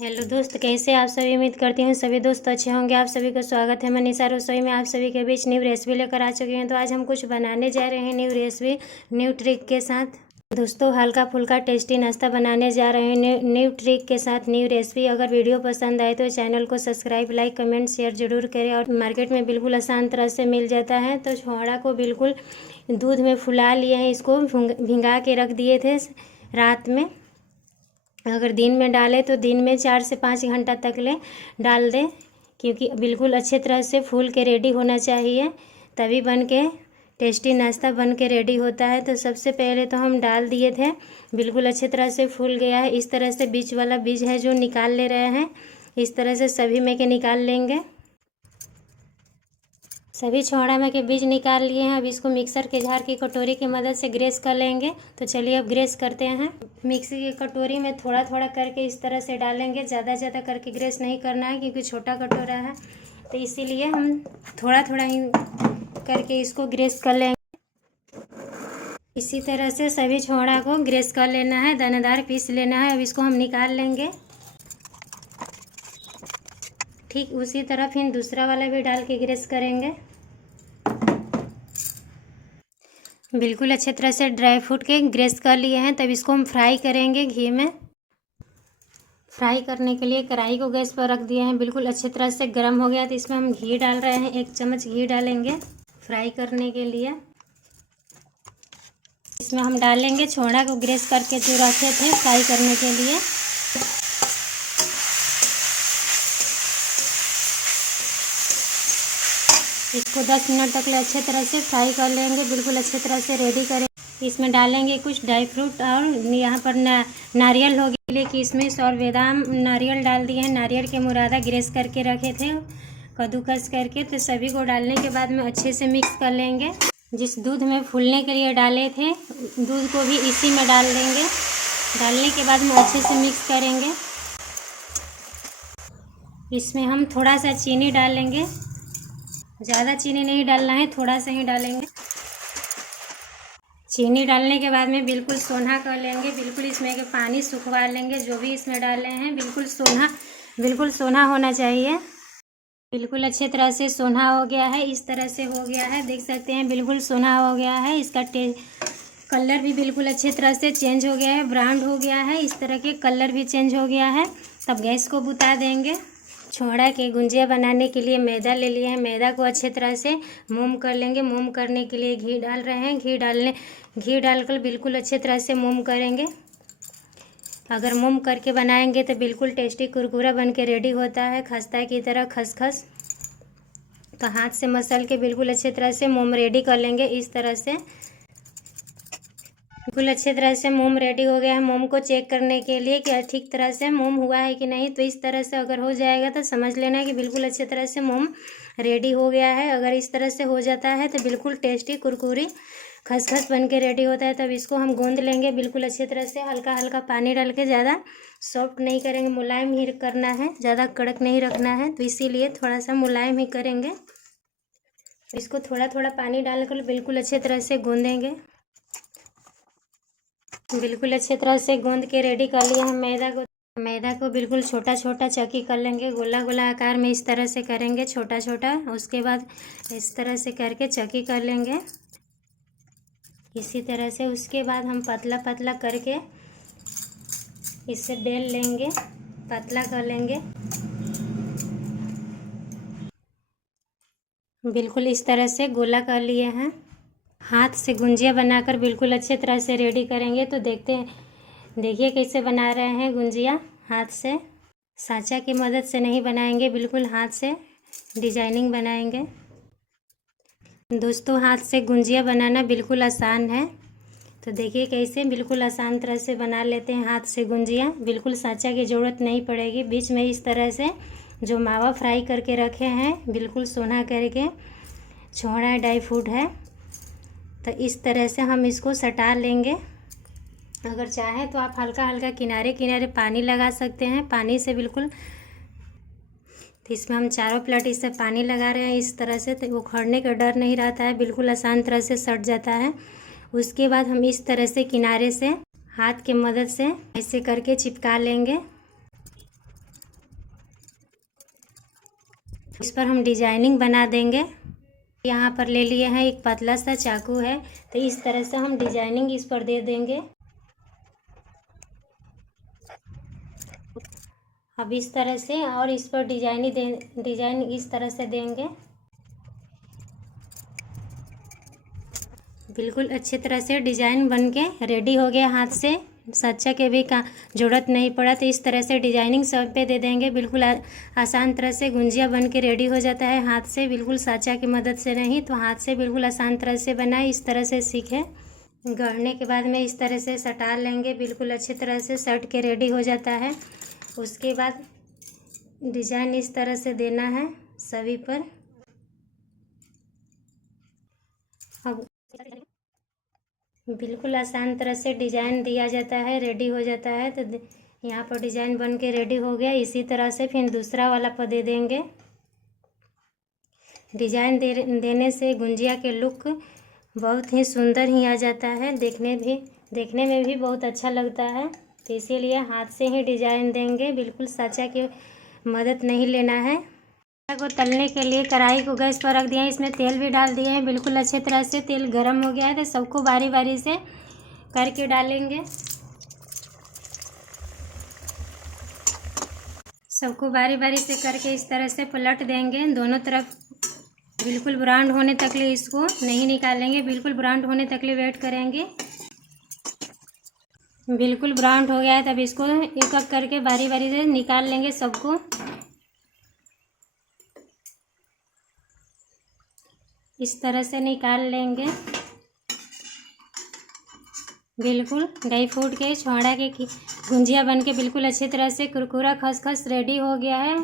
Hello दोस्त, कैसे आप सभी। उम्मीद करती हूँ सभी दोस्त अच्छे होंगे। आप सभी का स्वागत है मनीषा रसोई में। आप सभी के बीच न्यू रेसिपी लेकर आ चुके हैं। तो आज हम कुछ बनाने जा रहे हैं न्यू रेसिपी, न्यू ट्रिक के साथ। दोस्तों, हल्का फुल्का टेस्टी नाश्ता बनाने जा रहे हैं न्यू ट्रिक के साथ, न्यू रेसिपी। अगर वीडियो पसंद आए तो चैनल को सब्सक्राइब, लाइक, कमेंट, शेयर जरूर करें। और मार्केट में बिल्कुल आसान तरह से मिल जाता है। तो छोड़ा को बिल्कुल दूध में फुला लिए हैं, इसको भिंगा के रख दिए थे रात में। अगर दिन में डालें तो दिन में 4 से 5 घंटा तक ले डाल दें, क्योंकि बिल्कुल अच्छे तरह से फूल के रेडी होना चाहिए, तभी बन के टेस्टी नाश्ता बन के रेडी होता है। तो सबसे पहले तो हम डाल दिए थे, बिल्कुल अच्छे तरह से फूल गया है। इस तरह से बीच वाला बीज है जो निकाल ले रहे हैं, इस तरह से सभी में के निकाल लेंगे। सभी छोड़ा में के बीज निकाल लिए हैं। अब इसको मिक्सर के जार की कटोरी की मदद से ग्रेस कर लेंगे। तो चलिए अब ग्रेस करते हैं। मिक्सी की कटोरी में थोड़ा थोड़ा करके इस तरह से डालेंगे, ज़्यादा करके ग्रेस नहीं करना है, क्योंकि छोटा कटोरा है, तो इसीलिए हम थोड़ा थोड़ा ही करके इसको ग्रेस कर लेंगे। इसी तरह से सभी छोड़ा को ग्रेस कर लेना है, दानेदार पीस लेना है। अब इसको हम निकाल लेंगे। ठीक उसी तरह फिर दूसरा वाला भी डाल के ग्रेस करेंगे। बिल्कुल अच्छे तरह से ड्राई फ्रूट के ग्रेस कर लिए हैं। तब इसको हम फ्राई करेंगे घी में। फ्राई करने के लिए कढ़ाई को गैस पर रख दिए हैं, बिल्कुल अच्छे तरह से गर्म हो गया। तो इसमें हम घी डाल रहे हैं, 1 चम्मच घी डालेंगे फ्राई करने के लिए। इसमें हम डालेंगे छोड़ा को ग्रेस करके जो रखे थे फ्राई करने के लिए। इसको 10 मिनट तक ले अच्छे तरह से फ्राई कर लेंगे, बिल्कुल अच्छे तरह से रेडी करें। इसमें डालेंगे कुछ ड्राई फ्रूट, और यहाँ पर नारियल हो गया, किशमिश और बादाम नारियल डाल दिए हैं। नारियल के मुरादा ग्रेस करके रखे थे कद्दूकस करके। तो सभी को डालने के बाद में अच्छे से मिक्स कर लेंगे। जिस दूध में फूलने के लिए डाले थे, दूध को भी इसी में डाल देंगे। डालने के बाद में अच्छे से मिक्स करेंगे। इसमें हम थोड़ा सा चीनी डालेंगे, ज़्यादा चीनी नहीं डालना है, थोड़ा सा ही डालेंगे। चीनी डालने के बाद में बिल्कुल सोना कर लेंगे। बिल्कुल इसमें के पानी सुखवा लेंगे, जो भी इसमें डाले हैं बिल्कुल सोना होना चाहिए। बिल्कुल अच्छे तरह से सोना हो गया है, इस तरह से हो गया है, देख सकते हैं बिल्कुल सोना हो गया है। इसका कलर भी बिल्कुल अच्छे तरह से चेंज हो गया है, ब्राउन हो गया है, इस तरह के कलर भी चेंज हो गया है। तब गैस को बुता देंगे। छोड़ा के गुंजिया बनाने के लिए मैदा ले लिए हैं। मैदा को अच्छे तरह से मोम कर लेंगे। मोम करने के लिए घी डाल रहे हैं। घी डालकर बिल्कुल अच्छे तरह से मोम करेंगे। अगर मोम करके बनाएंगे तो बिल्कुल टेस्टी कुरकुरा बन के रेडी होता है, खस्ता की तरह खसखस। तो हाथ से मसल के बिल्कुल अच्छे तरह से मोम रेडी कर लेंगे। इस तरह से बिल्कुल अच्छे तरह से मोम रेडी हो गया है। मोम को चेक करने के लिए कि ठीक तरह से मोम हुआ है कि नहीं। तो इस तरह से अगर हो जाएगा तो समझ लेना कि बिल्कुल अच्छे तरह से मोम रेडी हो गया है। अगर इस तरह से हो जाता है तो बिल्कुल टेस्टी कुरकुरी खसखस बन के रेडी होता है। तब इसको हम गूंद लेंगे बिल्कुल अच्छे तरह से, हल्का हल्का पानी डाल के। ज़्यादा सॉफ्ट नहीं करेंगे, मुलायम ही करना है, ज़्यादा कड़क नहीं रखना है। तो इसीलिए थोड़ा सा मुलायम ही करेंगे। इसको थोड़ा थोड़ा पानी डालकर बिल्कुल अच्छे तरह से गूंदेंगे। बिल्कुल अच्छे तरह से गूंद के रेडी कर लिया हम मैदा को बिल्कुल छोटा छोटा चक्की कर लेंगे। गोला गोला आकार में इस तरह से करेंगे, छोटा छोटा। उसके बाद इस तरह से करके चक्की कर लेंगे, इसी तरह से। उसके बाद हम पतला पतला करके इसे बेल लेंगे, पतला कर लेंगे। बिल्कुल इस तरह से गोला कर लिए हैं। हाथ से गुंजिया बनाकर बिल्कुल अच्छे तरह से रेडी करेंगे। तो देखिए कैसे बना रहे हैं गुंजिया हाथ से। साँचा की मदद से नहीं बनाएंगे, बिल्कुल हाथ से डिजाइनिंग बनाएंगे। दोस्तों, हाथ से गुंजिया बनाना बिल्कुल आसान है। तो देखिए कैसे बिल्कुल आसान तरह से बना लेते हैं हाथ से गुंजिया। बिल्कुल साँचा की ज़रूरत नहीं पड़ेगी। बीच में इस तरह से जो मावा फ्राई करके रखे हैं, बिल्कुल सोना करके, छोड़ा ड्राई फ्रूट है, तो इस तरह से हम इसको सटा लेंगे। अगर चाहें तो आप हल्का हल्का किनारे किनारे पानी लगा सकते हैं, पानी से बिल्कुल। तो इसमें हम चारों प्लेट इससे पानी लगा रहे हैं इस तरह से, तो उखड़ने का डर नहीं रहता है, बिल्कुल आसान तरह से सट जाता है। उसके बाद हम इस तरह से किनारे से हाथ की मदद से ऐसे करके चिपका लेंगे। इस पर हम डिजाइनिंग बना देंगे। यहाँ पर ले लिए हैं एक पतला सा चाकू है, तो इस तरह से हम डिजाइनिंग इस पर दे देंगे। अब इस तरह से और इस पर डिजाइन इस तरह से देंगे। बिल्कुल अच्छी तरह से डिजाइन बन के रेडी हो गया। हाथ से सच्चा के भी का ज़रूरत नहीं पड़ा, तो इस तरह से डिजाइनिंग सब पे दे देंगे। बिल्कुल आसान तरह से गुंजिया बन के रेडी हो जाता है हाथ से, बिल्कुल साँचा की मदद से नहीं, तो हाथ से बिल्कुल आसान तरह से बनाए। इस तरह से सीखें। गढ़ने के बाद में इस तरह से सटा लेंगे, बिल्कुल अच्छी तरह से सट के रेडी हो जाता है। उसके बाद डिजाइन इस तरह से देना है सभी पर। अब बिल्कुल आसान तरह से डिजाइन दिया जाता है, रेडी हो जाता है। तो यहाँ पर डिजाइन बन के रेडी हो गया। इसी तरह से फिर दूसरा वाला पर दे देंगे। डिजाइन देने से गुंजिया के लुक बहुत ही सुंदर ही आ जाता है, देखने में भी बहुत अच्छा लगता है। तो इसीलिए हाथ से ही डिजाइन देंगे, बिल्कुल साँचा की मदद नहीं लेना है। को तलने के लिए कढ़ाई को गैस पर रख दिया है, इसमें तेल भी डाल दिए हैं। बिल्कुल अच्छे तरह से तेल गरम हो गया है, तो सबको बारी बारी से करके डालेंगे। सबको बारी बारी से करके इस तरह से पलट देंगे। दोनों तरफ बिल्कुल ब्राउन होने तक ले इसको नहीं निकालेंगे, बिल्कुल ब्राउन होने तक ले वेट करेंगे। बिल्कुल ब्राउन हो गया है, तब इसको एक एक करके बारी बारी से निकाल लेंगे सबको। इस तरह से निकाल लेंगे। बिल्कुल ड्राई फ्रूट के छोड़ा के गुंजिया बन के बिल्कुल अच्छी तरह से कुरकुरा खसखस रेडी हो गया है।